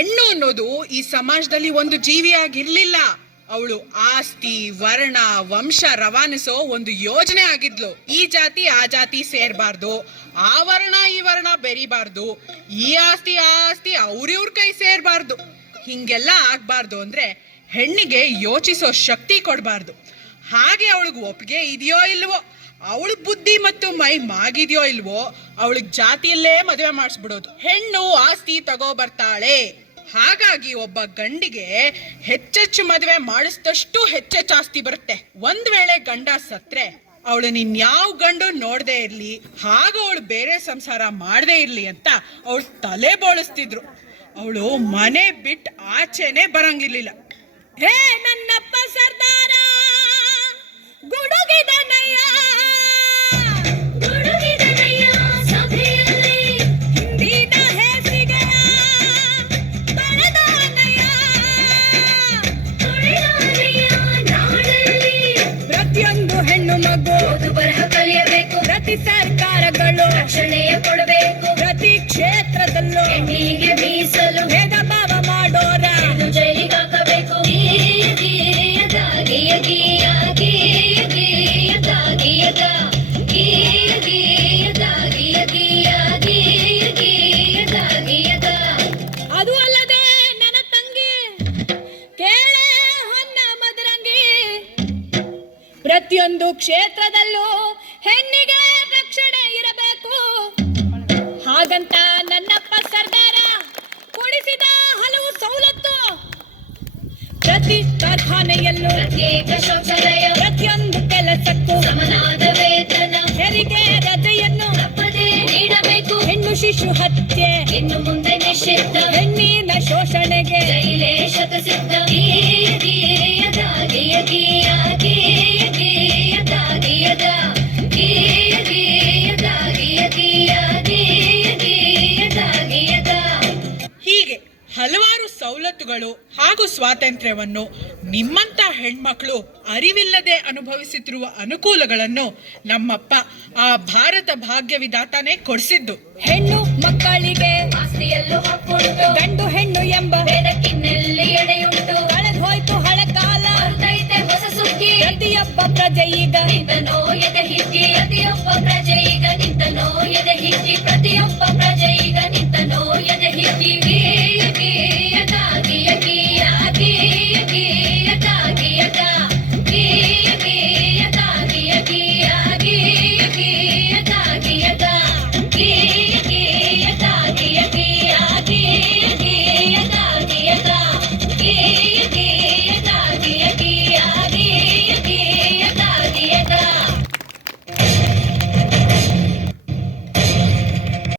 ಹೆಣ್ಣು ಅನ್ನೋದು ಈ ಸಮಾಜದಲ್ಲಿ ಒಂದು ಜೀವಿಯಾಗಿರ್ಲಿಲ್ಲ. ಅವಳು ಆಸ್ತಿ, ವರ್ಣ, ವಂಶ ರವಾನಿಸೋ ಒಂದು ಯೋಜನೆ ಆಗಿದ್ಲು. ಈ ಜಾತಿ ಆ ಜಾತಿ ಸೇರ್ಬಾರ್ದು, ಆ ವರ್ಣ ಈ ವರ್ಣ ಬೆರಿಬಾರ್ದು, ಈ ಆಸ್ತಿ ಆ ಆಸ್ತಿ ಅವ್ರಿವ್ರ ಕೈ ಸೇರ್ಬಾರ್ದು. ಹಿಂಗೆಲ್ಲ ಆಗ್ಬಾರ್ದು ಅಂದ್ರೆ ಹೆಣ್ಣಿಗೆ ಯೋಚಿಸೋ ಶಕ್ತಿ ಕೊಡಬಾರ್ದು. ಹಾಗೆ ಅವಳಿಗೆ ಒಪ್ಪಿಗೆ ಇದೆಯೋ ಇಲ್ವೋ, ಅವಳ ಬುದ್ಧಿ ಮತ್ತು ಮೈ ಮಾಗಿದೆಯೋ ಇಲ್ವೋ, ಅವಳಿಗೆ ಜಾತಿಯಲ್ಲೇ ಮದುವೆ ಮಾಡಿಸ್ಬಿಡೋದು. ಹೆಣ್ಣು ಆಸ್ತಿ ತಗೋ ಬರ್ತಾಳೆ. ಹಾಗಾಗಿ ಒಬ್ಬ ಗಂಡಿಗೆ ಹೆಚ್ಚೆಚ್ಚು ಮದುವೆ ಮಾಡಿಸಿದಷ್ಟು ಹೆಚ್ಚೆಚ್ಚು ಆಸ್ತಿ ಬರುತ್ತೆ. ಒಂದ್ ವೇಳೆ ಗಂಡ ಸತ್ರೆ ಅವಳು ನಿನ್ಯಾವ ಗಂಡು ನೋಡದೆ ಇರ್ಲಿ, ಹಾಗೂ ಅವಳು ಬೇರೆ ಸಂಸಾರ ಮಾಡದೇ ಇರ್ಲಿ ಅಂತ ಅವಳು ತಲೆ ಬೋಳಿಸ್ತಿದ್ರು. ಅವಳು ಮನೆ ಬಿಟ್ಟು ಆಚೆನೆ ಬರಂಗಿರ್ಲಿಲ್ಲ. ಹೇ ನನ್ನಪ್ಪ ಸರ್ದಾರ ಗುಡುಗಿದನಯ್ಯ, ಗುಡುಗಿದನಯ್ಯ ಸಭೆಯಲ್ಲಿ ಹಿಂದಿನ ಹೇಸಿಗೆ ಬರೆದನಯ್ಯ, ತುಳಿದನಯ್ಯ ನಾಡಲ್ಲಿ. ಪ್ರತಿಯೊಂದು ಹೆಣ್ಣು ಮಗು ಓದು ಬರಹ ಕಲಿಯಬೇಕು, ಪ್ರತಿ ಸರ್ಕಾರಗಳು ರಕ್ಷಣೆಯ ಕೊಡಬೇಕು, ಪ್ರತಿ ಕ್ಷೇತ್ರದಲ್ಲೂ ಹೆಣ್ಣಿಗೆ ಮೀಸಲು ಭೇದ ಭಾವ ಮಾಡೋರ ಜೈಲಿಗೆ ಹಾಕಬೇಕು. ಅದು ಅಲ್ಲದೆ ನನ್ನ ತಂಗಿ ಕೇಳೆ ಹೊನ್ನ ಮದರಂಗಿ, ಪ್ರತಿಯೊಂದು ಕ್ಷೇತ್ರದಲ್ಲೂ ಹೆಣ್ಣಿಗೆ ರಕ್ಷಣೆ ಇರಬೇಕು. ಹಾಗಂತ ನನ್ನಪ್ಪ ಸರ್ದಾರ ಕೊಡಿಸಿದ ಹಲವು ಸವಲತ್ತು. ಪ್ರತಿ ಕಾರ್ಖಾನೆಯಲ್ಲೂ ಪ್ರತ್ಯೇಕ ಶೌಚಾಲಯ, ಪ್ರತಿಯೊಂದು ಕೆಲಸಕ್ಕೂ ಸಮನಾದ ವೇತನ, ಹೆರಿಗೆ ರಜೆಯನ್ನು ತಪ್ಪದೇ ನೀಡಬೇಕು. ಹೆಣ್ಣು ಶಿಶು ಹತ್ಯೆ ಇನ್ನು ಮುಂದೆ ನಿಷಿದ್ಧ, ಹೆಣ್ಣಿನ ಶೋಷಣೆಗೆ ಜೈಲೇ ಶತಸಿದ್ಧ. ಹೀಗೆ ಹಲವಾರು ಸವಲತ್ತುಗಳು ಹಾಗೂ ಸ್ವಾತಂತ್ರ್ಯವನ್ನು ನಿಮ್ಮಂತ ಹೆಣ್ಮಕ್ಳು ಅರಿವಿಲ್ಲದೆ ಅನುಭವಿಸುತ್ತಿರುವ ಅನುಕೂಲಗಳನ್ನು ನಮ್ಮಪ್ಪ ಆ ಭಾರತ ಭಾಗ್ಯ ವಿಧಾತಾನೇ ಕೊಡಿಸಿದ್ದು. ಹೆಣ್ಣು ಮಕ್ಕಳಿಗೆ ಆಸ್ತಿಯಲ್ಲೂ ಹಕ್ಕುಂಟು, ಗಂಡು ಹೆಣ್ಣು ಎಂಬ ಬೆಳಕಿನಲ್ಲಿ ಎಡೆಯುಂಟು. ಕಳೆದು ಹೋಯ್ತು ಹಳೆ ಕಾಲ, ಹೊಸ ಸುಗ್ಗಿ. ಪ್ರತಿಯೊಬ್ಬ ಪ್ರಜೆ ಈಗ ನಿಂತನೋ ಎದೆ ಹಿಗ್ಗಿ, ಪ್ರತಿಯೊಬ್ಬ ಪ್ರಜೆ ಈಗ ನಿಂತನೋ ಎದೆ ಹಿಗ್ಗಿ. ಪ್ರತಿಯೊಬ್ಬ